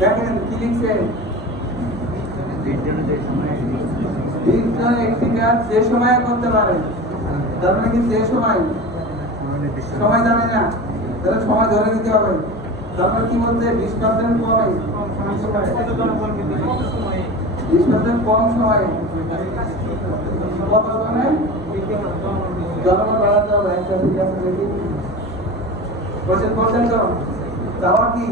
দেখেন কি লিখছে, একটি কাজ যে সময় করতে পারে, তার মানে কি যে সময়, সময় জানি না, তাহলে সময় ধরে দিতে হবে। তারপর কি বলছে 20% কমে, 20% কম সময়ে কত সময় জনগণ বাড়াতে হবে। একটা ঠিক আছে দেখি কোশ্চেন করছেন তো, চাওয়া কি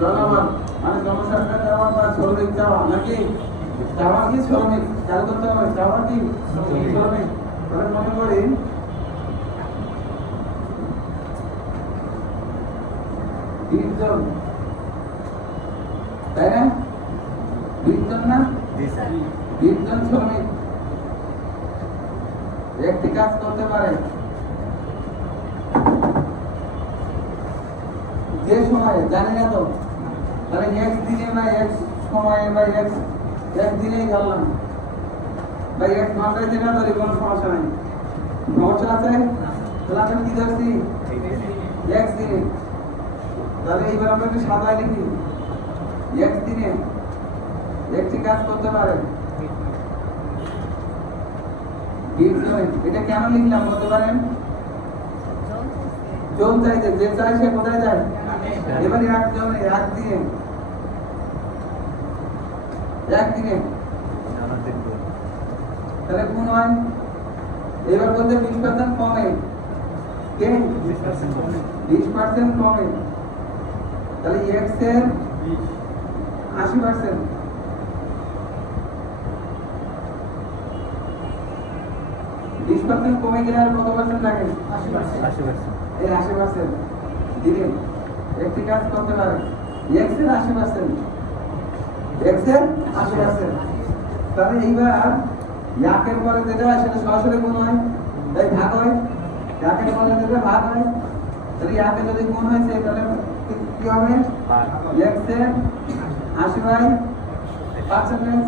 জনগণ মানে জনসংখ্যা চাওয়া বা শ্রমিক চাওয়া নাকি, চাওয়া কি শ্রমিক খেয়াল করতে হবে, চাওয়া কি শ্রমিক। তাহলে মনে করি 20 জন, তাই না, 20 জন না, 20 জন শ্রমিক একটি কাজ করতে পারে যে সময়ে জানি না তো, তাহলে এক দিনে বা এক সময়ে বা এক দিনেই ধরলাম বা এক ঘন্টায় যেটা ধরি কোনো সমস্যা নাই, সমস্যা আছে। তাহলে আমরা কি ধরছি এক দিনে, তাহলে এইবার আমরা একটু সাজায় লিখি এক দিনে একটি কাজ করতে পারে 20 জন। এটা কেন লিখলাম বলতে পারেন, জন চাইছে, যে চাই সে কোথায় যায়, এবার একজন একদিনে তাহলে কোন হয়, এবার বলতে 20% কমে, কে 20% কমে, তাহলে x এর 80%, 20% কমে গেলে আর কত পার্সেন্ট লাগে, 80%। এই 80% দিলে একটি কাজ করতে পারে x এর 80%, x এর 80%। তাহলে এইবার একের পরে যেটা হয় সেটা সরাসরি গুণ হয়, তাই ভাগ হয়, একের পরে যেটা ভাগ হয়, তাহলে একে যদি গুণ হয়েছে তাহলে কি হবে, x এর 80/%,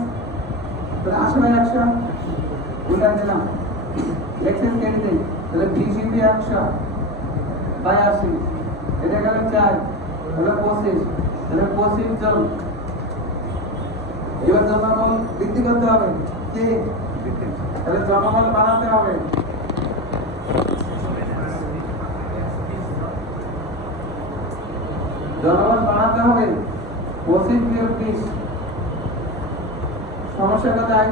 তাহলে 80/100 উল্টাই দিলাম, x এর কেটে দিই, তাহলে 20/100/80, এটা গেল 4, তাহলে 25, তাহলে 25 জন। এবার জনবল বৃদ্ধি করতে হবে কি, তাহলে জনবল বাড়াতে হবে, জনবল বাড়াতে হবে 25 + 20। সমস্যা কোথায়,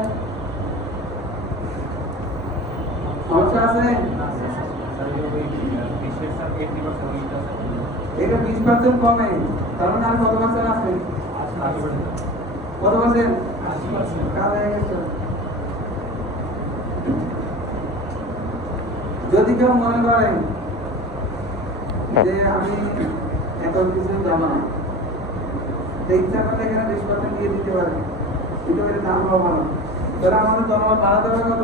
সমস্যা আছে, এটা 20% কমে, তার মানে আর কত পার্সেন্ট আছে, কত পার্সেন্ট, 80%। যদি কেউ মনে করেন যে আমি এখন কিছু জানা না, ইচ্ছা করলে এখানে 20% দিয়ে দিতে পারে, কিন্তু এটা দাম পাবো না, তাহলে আমাদের জনবল বাড়াতে হবে কত,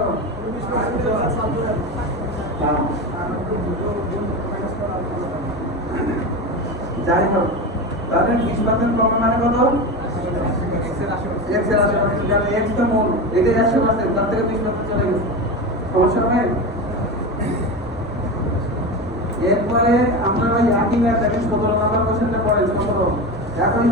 যাই হোক, তাহলে 20% কমে মানে কত, x এর 80%, কারণ x তো মূল, এটা 100%, তার থেকে 20% চলে গেছে, সমস্যা হবে। এরপরে আমরা ওই একই ম্যাথ দেখেন 17 নম্বর কোশ্চেনটা পড়ে 17, একই